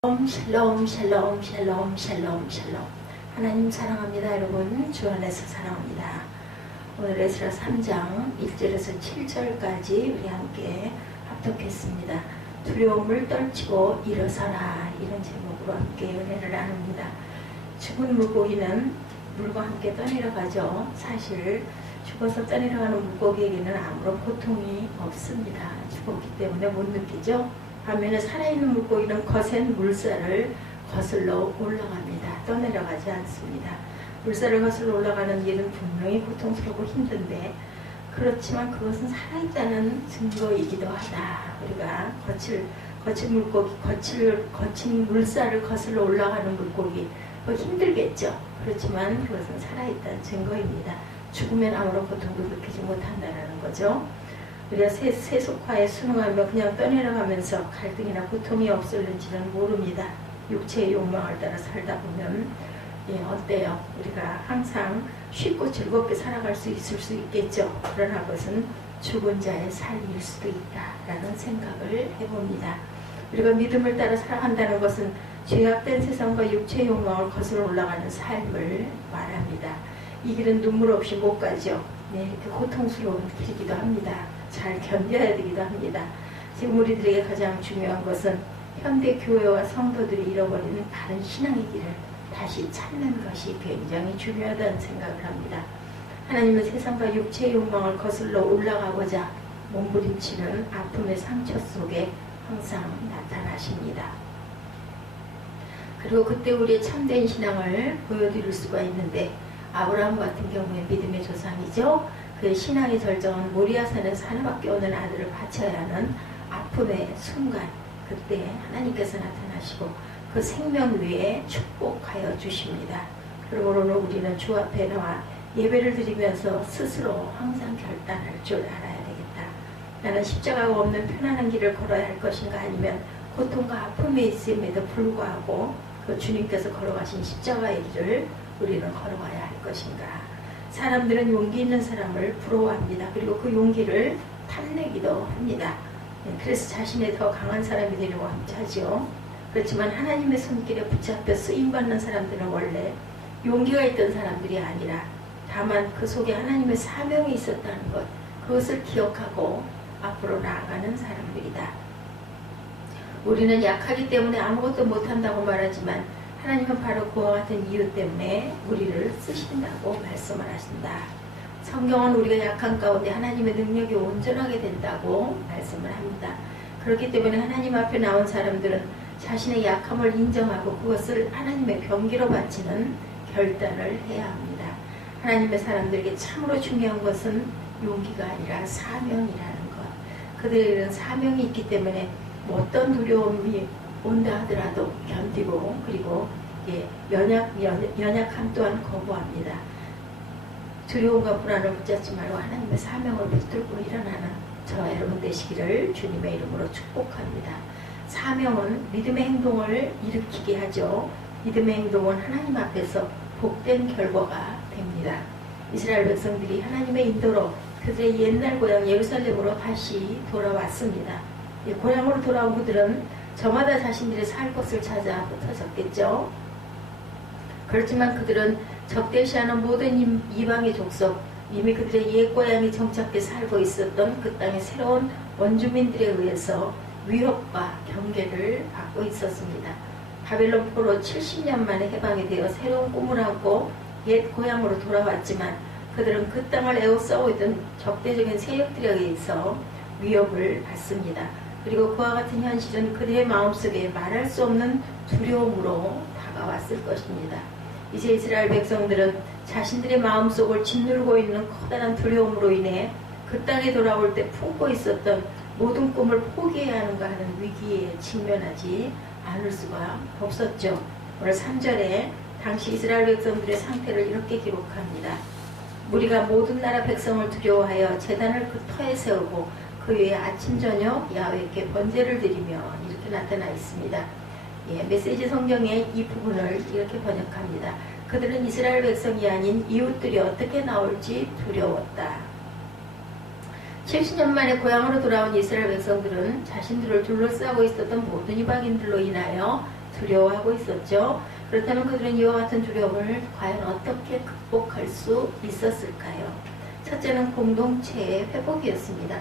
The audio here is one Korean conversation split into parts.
샬롬 샬롬 샬롬 샬롬 샬롬. 하나님 사랑합니다. 여러분 주 안에서 사랑합니다. 오늘 에스라 3장 1절에서 7절까지 우리 함께 합독했습니다. 두려움을 떨치고 일어서라, 이런 제목으로 함께 은혜를 나눕니다. 죽은 물고기는 물과 함께 떠내려가죠. 사실 죽어서 떠내려가는 물고기에게는 아무런 고통이 없습니다. 죽었기 때문에 못 느끼죠. 반면에 살아있는 물고기는 거센 물살을 거슬러 올라갑니다. 떠내려가지 않습니다. 물살을 거슬러 올라가는 일은 분명히 고통스럽고 힘든데, 그렇지만 그것은 살아있다는 증거이기도 하다. 우리가 거친 물살을 거슬러 올라가는 물고기, 힘들겠죠. 그렇지만 그것은 살아있다는 증거입니다. 죽으면 아무런 고통도 느끼지 못한다는 거죠. 우리가 세속화에 순응하며 그냥 떠내려가면서 갈등이나 고통이 없을는지는 모릅니다. 육체의 욕망을 따라 살다 보면 어때요? 우리가 항상 쉽고 즐겁게 살아갈 수 있을 수 있겠죠. 그러나 그것은 죽은 자의 삶일 수도 있다라는 생각을 해봅니다. 우리가 믿음을 따라 살아간다는 것은 죄악된 세상과 육체의 욕망을 거슬러 올라가는 삶을 말합니다. 이 길은 눈물 없이 못 가죠. 이렇게 고통스러운 길이기도 합니다. 잘 견뎌야 되기도 합니다. 지금 우리들에게 가장 중요한 것은 현대 교회와 성도들이 잃어버리는 바른 신앙의 길을 다시 찾는 것이 굉장히 중요하다는 생각을 합니다. 하나님은 세상과 육체의 욕망을 거슬러 올라가고자 몸부림치는 아픔의 상처 속에 항상 나타나십니다. 그리고 그때 우리의 참된 신앙을 보여드릴 수가 있는데, 아브라함 같은 경우에 믿음의 조상이죠. 그의 신앙의 절정은 모리아산에서 하나밖에 없는 아들을 바쳐야 하는 아픔의 순간, 그때 하나님께서 나타나시고 그 생명 위에 축복하여 주십니다. 그리고 오늘 우리는 주 앞에 나와 예배를 드리면서 스스로 항상 결단할 줄 알아야 되겠다. 나는 십자가가 없는 편안한 길을 걸어야 할 것인가, 아니면 고통과 아픔이 있음에도 불구하고 그 주님께서 걸어가신 십자가의 길을 우리는 걸어가야 할 것인가. 사람들은 용기 있는 사람을 부러워합니다. 그리고 그 용기를 탐내기도 합니다. 그래서 자신의 더 강한 사람이 되려고 하죠. 그렇지만 하나님의 손길에 붙잡혀 쓰임받는 사람들은 원래 용기가 있던 사람들이 아니라 다만 그 속에 하나님의 사명이 있었다는 것, 그것을 기억하고 앞으로 나아가는 사람들이다. 우리는 약하기 때문에 아무것도 못한다고 말하지만 하나님은 바로 그와 같은 이유 때문에 우리를 쓰신다고 말씀을 하신다. 성경은 우리가 약한 가운데 하나님의 능력이 온전하게 된다고 말씀을 합니다. 그렇기 때문에 하나님 앞에 나온 사람들은 자신의 약함을 인정하고 그것을 하나님의 병기로 바치는 결단을 해야 합니다. 하나님의 사람들에게 참으로 중요한 것은 용기가 아니라 사명이라는 것. 그들에게는 사명이 있기 때문에 어떤 두려움이 온다 하더라도 견디고, 그리고 연약함 또한 거부합니다. 두려움과 불안을 붙잡지 말고 하나님의 사명을 붙들고 일어나는 저와 여러분 되시기를 주님의 이름으로 축복합니다. 사명은 믿음의 행동을 일으키게 하죠. 믿음의 행동은 하나님 앞에서 복된 결과가 됩니다. 이스라엘 백성들이 하나님의 인도로 그들의 옛날 고향 예루살렘으로 다시 돌아왔습니다. 고향으로 돌아온 그들은 저마다 자신들의 살 곳을 찾아 흩어졌겠죠. 그렇지만 그들은 적대시하는 모든 이방의 족속, 이미 그들의 옛 고향이 정착해 살고 있었던 그 땅의 새로운 원주민들에 의해서 위협과 경계를 받고 있었습니다. 바벨론 포로 70년 만에 해방이 되어 새로운 꿈을 안고 옛 고향으로 돌아왔지만 그들은 그 땅을 에워싸고 있던 적대적인 세력들에 의해서 위협을 받습니다. 그리고 그와 같은 현실은 그들의 마음속에 말할 수 없는 두려움으로 다가왔을 것입니다. 이제 이스라엘 백성들은 자신들의 마음속을 짓누르고 있는 커다란 두려움으로 인해 그 땅에 돌아올 때 품고 있었던 모든 꿈을 포기해야 하는가 하는 위기에 직면하지 않을 수가 없었죠. 오늘 3절에 당시 이스라엘 백성들의 상태를 이렇게 기록합니다. 우리가 모든 나라 백성을 두려워하여 제단을 그 터에 세우고 그 위에 아침 저녁 야훼께 번제를 드리며, 이렇게 나타나 있습니다. 메시지 성경의 이 부분을 이렇게 번역합니다. 그들은 이스라엘 백성이 아닌 이웃들이 어떻게 나올지 두려웠다. 70년 만에 고향으로 돌아온 이스라엘 백성들은 자신들을 둘러싸고 있었던 모든 이방인들로 인하여 두려워하고 있었죠. 그렇다면 그들은 이와 같은 두려움을 과연 어떻게 극복할 수 있었을까요? 첫째는 공동체의 회복이었습니다.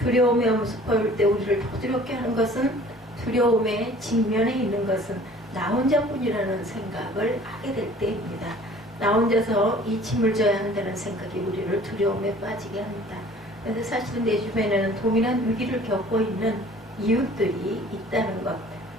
두려움에 엄습할 때 우리를 더 두렵게 하는 것은 두려움의 직면에 있는 것은 나 혼자뿐이라는 생각을 하게 될 때입니다. 나 혼자서 이 짐을 져야 한다는 생각이 우리를 두려움에 빠지게 합니다. 그런데 사실은 내 주변에는 동일한 위기를 겪고 있는 이웃들이 있다는 것.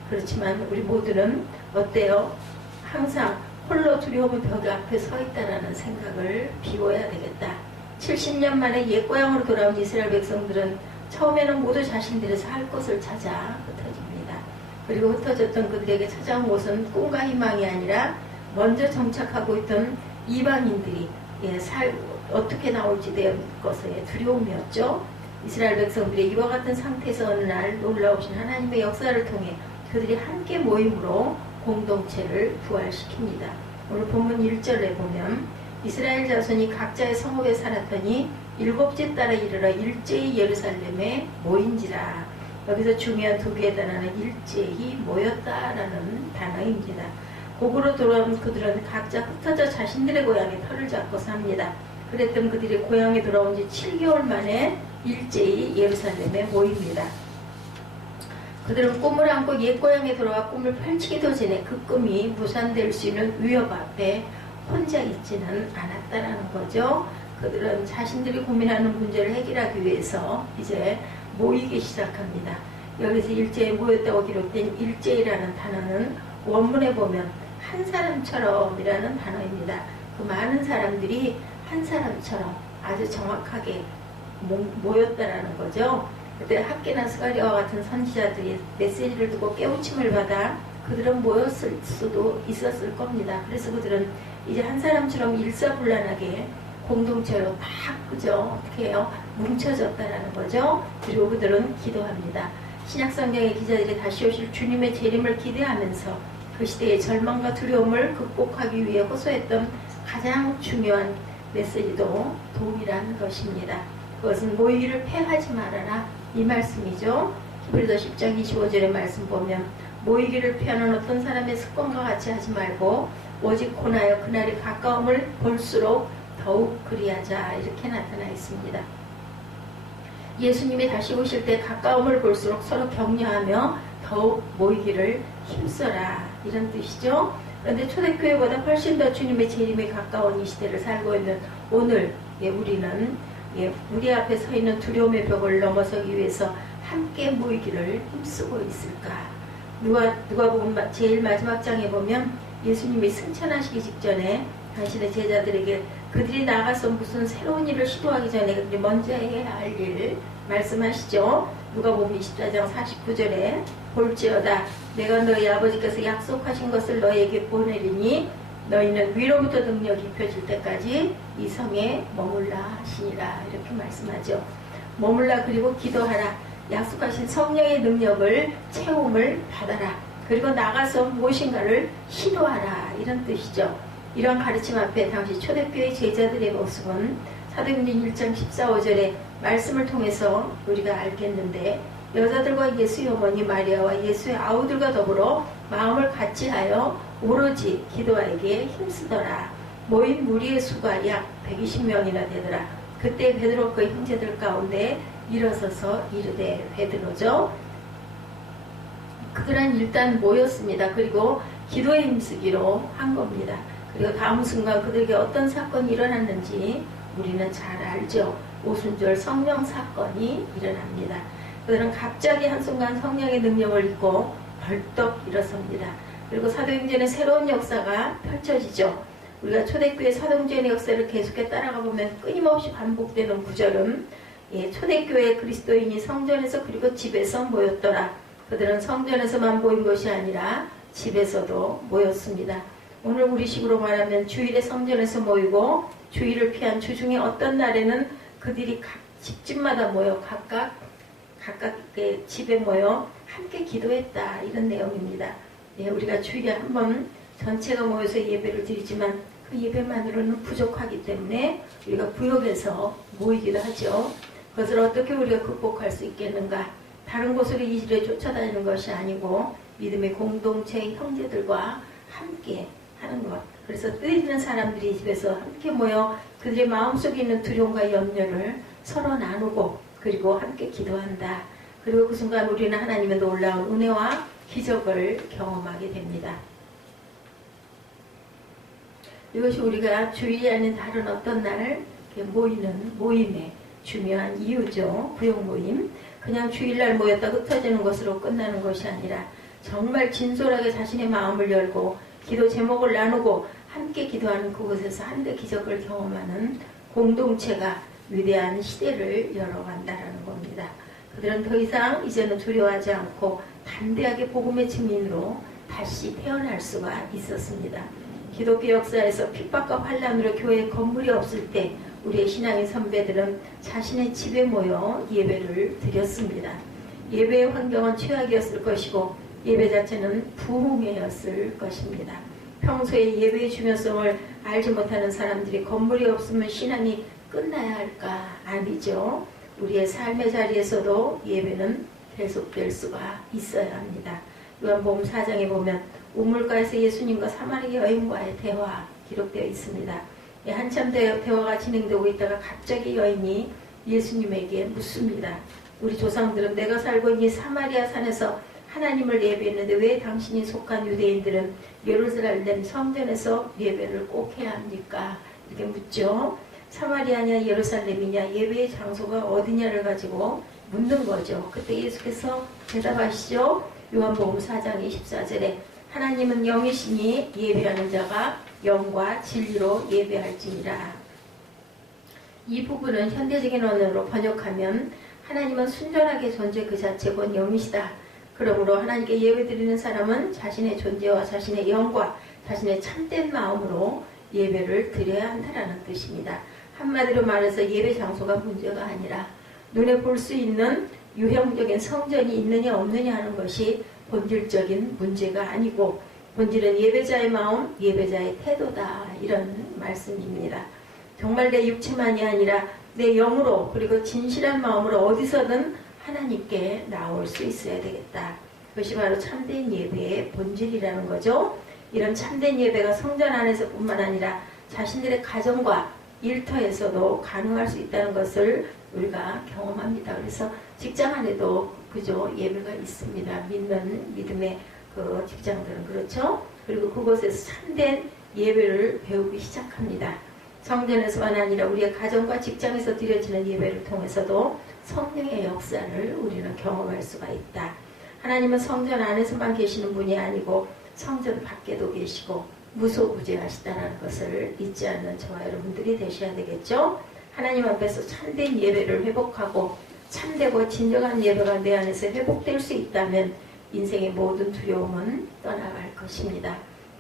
그렇지만 우리 모두는 어때요? 항상 홀로 두려움의 벽 앞에 서 있다는 생각을 비워야 되겠다. 70년 만에 옛 고향으로 돌아온 이스라엘 백성들은 처음에는 모두 자신들의 살 곳을 찾아 흩어집니다. 그리고 흩어졌던 그들에게 찾아온 곳은 꿈과 희망이 아니라 먼저 정착하고 있던 이방인들이 어떻게 나올지 대한 것에 두려움이었죠. 이스라엘 백성들이 이와 같은 상태에서 어느 날 놀라우신 하나님의 역사를 통해 그들이 함께 모임으로 공동체를 부활시킵니다. 오늘 본문 1절에 보면 이스라엘 자손이 각자의 성읍에 살았더니 7째 달에 이르러 일제히 예루살렘에 모인지라. 여기서 중요한 두 개의 단어는 일제히 모였다라는 단어입니다. 곡으로 돌아온 그들은 각자 흩어져 자신들의 고향에 터를 잡고 삽니다. 그랬던 그들이 고향에 돌아온 지 7개월 만에 일제히 예루살렘에 모입니다. 그들은 꿈을 안고 옛 고향에 돌아와 꿈을 펼치기도 전에 그 꿈이 무산될 수 있는 위협 앞에 혼자 있지는 않았다라는 거죠. 그들은 자신들이 고민하는 문제를 해결하기 위해서 이제 모이기 시작합니다. 여기서 일제에 모였다고 기록된 일제이라는 단어는 원문에 보면 한 사람처럼이라는 단어입니다. 그 많은 사람들이 한 사람처럼 아주 정확하게 모였다라는 거죠. 그때 학계나 스가랴와 같은 선지자들이 메시지를 듣고 깨우침을 받아 그들은 모였을 수도 있었을 겁니다. 그래서 그들은 이제 한 사람처럼 일사불란하게 공동체로 다 그죠? 어떻게 해요? 뭉쳐졌다라는 거죠. 그리고 그들은 기도합니다. 신약성경의 기자들이 다시 오실 주님의 재림을 기대하면서 그 시대의 절망과 두려움을 극복하기 위해 호소했던 가장 중요한 메시지도 동일한 것입니다. 그것은 모이기를 패하지 말아라 이 말씀이죠. 히브리서 10장 25절의 말씀 보면 모이기를 패하는 어떤 사람의 습관과 같이 하지 말고 오직 고나여 그날이 가까움을 볼수록 더욱 그리하자 이렇게 나타나 있습니다. 예수님이 다시 오실 때 가까움을 볼수록 서로 격려하며 더욱 모이기를 힘써라 이런 뜻이죠. 그런데 초대교회보다 훨씬 더 주님의 재림이 가까운 이 시대를 살고 있는 오늘 우리는 우리 앞에 서 있는 두려움의 벽을 넘어서기 위해서 함께 모이기를 힘쓰고 있을까? 누가복음 제일 마지막 장에 보면 예수님이 승천하시기 직전에 당신의 제자들에게 그들이 나가서 무슨 새로운 일을 시도하기 전에 그들이 먼저 해야 할 일 말씀하시죠. 누가복음 24장 49절에 볼지어다 내가 너희 아버지께서 약속하신 것을 너희에게 보내리니 너희는 위로부터 능력이 입혀질 때까지 이 성에 머물라 하시니라 이렇게 말씀하죠. 머물라 그리고 기도하라. 약속하신 성령의 능력을 체험을 받아라. 그리고 나가서 무엇인가를 시도하라 이런 뜻이죠. 이런 가르침 앞에 당시 초대교회 제자들의 모습은 사도행전 1장 14, 5절의 말씀을 통해서 우리가 알겠는데 여자들과 예수의 어머니 마리아와 예수의 아우들과 더불어 마음을 같이하여 오로지 기도하기에 힘쓰더라. 모인 무리의 수가 약 120명이나 되더라. 그때 베드로 그 형제들 가운데 일어서서 이르되 베드로죠. 그들은 일단 모였습니다. 그리고 기도에 힘쓰기로 한 겁니다. 그리고 다음 순간 그들에게 어떤 사건이 일어났는지 우리는 잘 알죠. 오순절 성령 사건이 일어납니다. 그들은 갑자기 한순간 성령의 능력을 입고 벌떡 일어섭니다. 그리고 사도행전의 새로운 역사가 펼쳐지죠. 우리가 초대교회 사도행전의 역사를 계속해 따라가 보면 끊임없이 반복되는 구절은 초대교회 그리스도인이 성전에서 그리고 집에서 모였더라. 그들은 성전에서만 모인 것이 아니라 집에서도 모였습니다. 오늘 우리식으로 말하면 주일에 성전에서 모이고 주일을 피한 주중에 어떤 날에는 그들이 각 집집마다 모여 각각의 집에 모여 함께 기도했다 이런 내용입니다. 우리가 주일에 한 번 전체가 모여서 예배를 드리지만 그 예배만으로는 부족하기 때문에 우리가 구역에서 모이기도 하죠. 그것을 어떻게 우리가 극복할 수 있겠는가? 다른 곳으로 이주에 쫓아다니는 것이 아니고 믿음의 공동체 형제들과 함께 하는 것. 그래서 때 있는 사람들이 집에서 함께 모여 그들의 마음속에 있는 두려움과 염려를 서로 나누고 그리고 함께 기도한다. 그리고 그 순간 우리는 하나님의 놀라운 은혜와 기적을 경험하게 됩니다. 이것이 우리가 주일이 아닌 다른 어떤 날 모이는 모임의 중요한 이유죠. 부용 모임. 그냥 주일날 모였다 흩어지는 것으로 끝나는 것이 아니라 정말 진솔하게 자신의 마음을 열고 기도 제목을 나누고 함께 기도하는 그곳에서 한대 기적을 경험하는 공동체가 위대한 시대를 열어간다라는 겁니다. 그들은 더 이상 이제는 두려워하지 않고 담대하게 복음의 증인으로 다시 태어날 수가 있었습니다. 기독교 역사에서 핍박과 환란으로 교회 건물이 없을 때 우리의 신앙의 선배들은 자신의 집에 모여 예배를 드렸습니다. 예배의 환경은 최악이었을 것이고 예배 자체는 부흥회였을 것입니다. 평소에 예배의 중요성을 알지 못하는 사람들이 건물이 없으면 신앙이 끝나야 할까? 아니죠. 우리의 삶의 자리에서도 예배는 계속될 수가 있어야 합니다. 요한복음 4장에 보면 우물가에서 예수님과 사마리아 여인과의 대화 기록되어 있습니다. 한참 대화가 진행되고 있다가 갑자기 여인이 예수님에게 묻습니다. 우리 조상들은 내가 살고 있는 사마리아 산에서 하나님을 예배했는데 왜 당신이 속한 유대인들은 예루살렘 성전에서 예배를 꼭 해야 합니까? 이렇게 묻죠. 사마리아냐 예루살렘이냐 예배의 장소가 어디냐를 가지고 묻는 거죠. 그때 예수께서 대답하시죠. 요한복음 4장 24절에 하나님은 영이시니 예배하는 자가 영과 진리로 예배할지니라. 이 부분은 현대적인 언어로 번역하면 하나님은 순전하게 존재 그 자체본 영이시다. 그러므로 하나님께 예배드리는 사람은 자신의 존재와 자신의 영과 자신의 참된 마음으로 예배를 드려야 한다는 뜻입니다. 한마디로 말해서 예배 장소가 문제가 아니라 눈에 볼 수 있는 유형적인 성전이 있느냐 없느냐 하는 것이 본질적인 문제가 아니고 본질은 예배자의 마음, 예배자의 태도다 이런 말씀입니다. 정말 내 육체만이 아니라 내 영으로 그리고 진실한 마음으로 어디서든 하나님께 나올 수 있어야 되겠다. 그것이 바로 참된 예배의 본질이라는 거죠. 이런 참된 예배가 성전 안에서 뿐만 아니라 자신들의 가정과 일터에서도 가능할 수 있다는 것을 우리가 경험합니다. 그래서 직장 안에도 그죠 예배가 있습니다. 믿는 믿음의 그 직장들은 그렇죠. 그리고 그곳에서 참된 예배를 배우기 시작합니다. 성전에서만 아니라 우리의 가정과 직장에서 드려지는 예배를 통해서도 성령의 역사를 우리는 경험할 수가 있다. 하나님은 성전 안에서만 계시는 분이 아니고 성전 밖에도 계시고 무소부재하시다는 것을 잊지 않는 저와 여러분들이 되셔야 되겠죠. 하나님 앞에서 참된 예배를 회복하고 참되고 진정한 예배가 내 안에서 회복될 수 있다면 인생의 모든 두려움은 떠나갈 것입니다.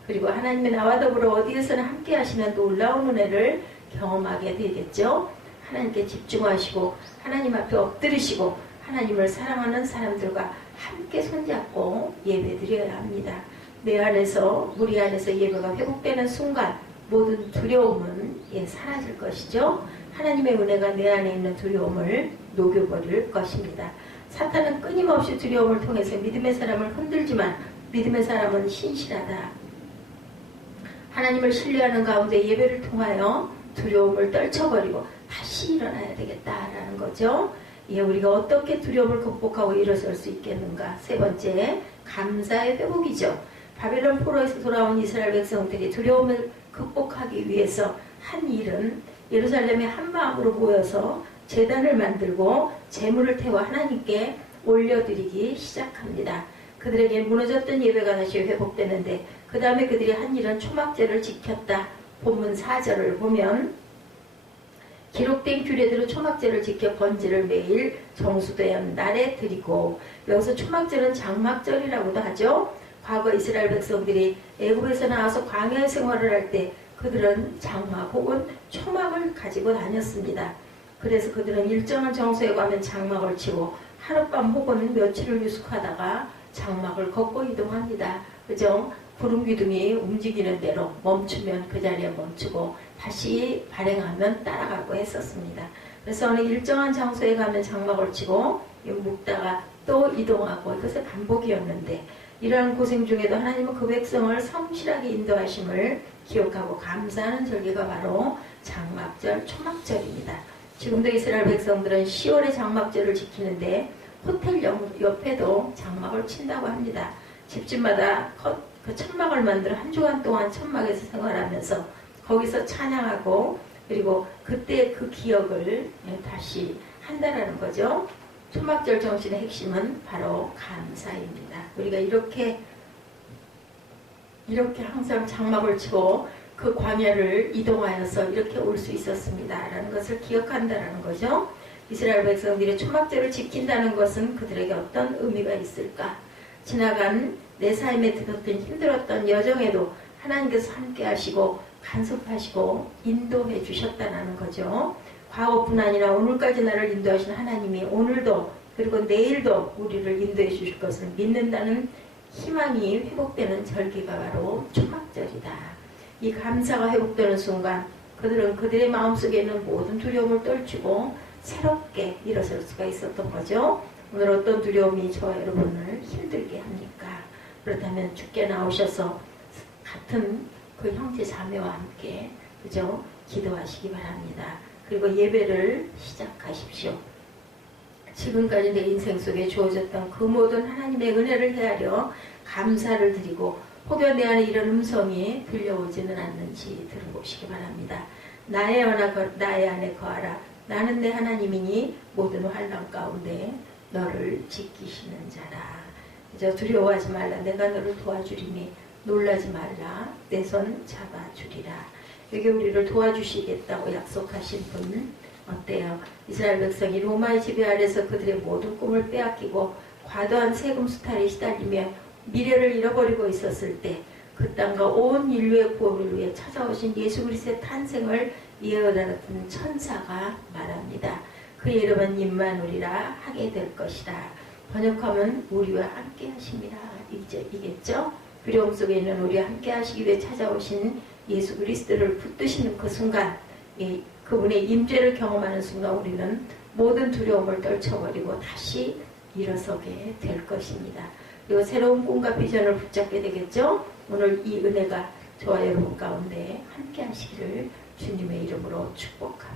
그리고 하나님의 나와 더불어 어디에서나 함께 하시는 놀라운 은혜를 경험하게 되겠죠. 하나님께 집중하시고 하나님 앞에 엎드리시고 하나님을 사랑하는 사람들과 함께 손잡고 예배드려야 합니다. 내 안에서 우리 안에서 예배가 회복되는 순간 모든 두려움은 사라질 것이죠. 하나님의 은혜가 내 안에 있는 두려움을 녹여버릴 것입니다. 사탄은 끊임없이 두려움을 통해서 믿음의 사람을 흔들지만 믿음의 사람은 신실하다. 하나님을 신뢰하는 가운데 예배를 통하여 두려움을 떨쳐버리고 다시 일어나야 되겠다라는 거죠. 우리가 어떻게 두려움을 극복하고 일어설 수 있겠는가? 세 번째, 감사의 회복이죠. 바벨론 포로에서 돌아온 이스라엘 백성들이 두려움을 극복하기 위해서 한 일은 예루살렘에 한 마음으로 모여서 제단을 만들고 제물을 태워 하나님께 올려드리기 시작합니다. 그들에게 무너졌던 예배가 다시 회복되는데 그 다음에 그들이 한 일은 초막제를 지켰다. 본문 4절을 보면 기록된 규례대로 초막제를 지켜 번제를 매일 정수된 날에 드리고, 여기서 초막제는 장막절이라고도 하죠. 과거 이스라엘 백성들이 애굽에서 나와서 광야 생활을 할 때 그들은 장막 혹은 초막을 가지고 다녔습니다. 그래서 그들은 일정한 정소에 가면 장막을 치고 하룻밤 혹은 며칠을 유숙하다가 장막을 걷고 이동합니다. 그죠? 구름 기둥이 움직이는 대로 멈추면 그 자리에 멈추고 다시 발행하면 따라가고 했었습니다. 그래서 어느 일정한 장소에 가면 장막을 치고 묵다가 또 이동하고 이것의 반복이었는데 이러한 고생 중에도 하나님은 그 백성을 성실하게 인도하심을 기억하고 감사하는 절기가 바로 장막절, 초막절입니다. 지금도 이스라엘 백성들은 10월에 장막절을 지키는데 호텔 옆에도 장막을 친다고 합니다. 집집마다 그 천막을 만들어 한 주간 동안 천막에서 생활하면서 거기서 찬양하고 그리고 그때 그 기억을 다시 한다라는 거죠. 초막절 정신의 핵심은 바로 감사입니다. 우리가 이렇게 항상 장막을 치고 그 광야를 이동하여서 이렇게 올 수 있었습니다. 라는 것을 기억한다라는 거죠. 이스라엘 백성들이 초막절을 지킨다는 것은 그들에게 어떤 의미가 있을까? 지나간 내 삶에 들었던 힘들었던 여정에도 하나님께서 함께 하시고 간섭하시고 인도해 주셨다는 거죠. 과거뿐 아니라 오늘까지 나를 인도하신 하나님이 오늘도 그리고 내일도 우리를 인도해 주실 것을 믿는다는 희망이 회복되는 절기가 바로 초막절이다. 이 감사가 회복되는 순간 그들은 그들의 마음속에 있는 모든 두려움을 떨치고 새롭게 일어설 수가 있었던 거죠. 오늘 어떤 두려움이 저와 여러분을 힘들게 합니까? 그렇다면 주께 나오셔서 같은 그 형제 자매와 함께 그죠? 기도하시기 바랍니다. 그리고 예배를 시작하십시오. 지금까지 내 인생 속에 주어졌던 그 모든 하나님의 은혜를 헤아려 감사를 드리고 혹여 내 안에 이런 음성이 들려오지는 않는지 들어보시기 바랍니다. 나의 안에 거하라. 나는 내 하나님이니 모든 환난 가운데 너를 지키시는 자라. 그저 두려워하지 말라. 내가 너를 도와주리니 놀라지 말라. 내 손 잡아주리라. 여기 우리를 도와주시겠다고 약속하신 분 어때요? 이스라엘 백성이 로마의 지배 아래서 그들의 모든 꿈을 빼앗기고 과도한 세금 수탈에 시달리며 미래를 잃어버리고 있었을 때 그 땅과 온 인류의 구원을 위해 찾아오신 예수 그리스도의 탄생을 예언하는 천사가 말합니다. 그의 이름은 임마누엘이라 하게 될 것이다. 번역하면 우리와 함께 하십니다. 이겠죠? 두려움 속에 있는 우리와 함께 하시기 위해 찾아오신 예수 그리스도를 붙드시는 그 순간 그분의 임재를 경험하는 순간 우리는 모든 두려움을 떨쳐버리고 다시 일어서게 될 것입니다. 그리고 새로운 꿈과 비전을 붙잡게 되겠죠? 오늘 이 은혜가 저와 여러분 가운데 함께 하시기를 주님의 이름으로 축복합니다.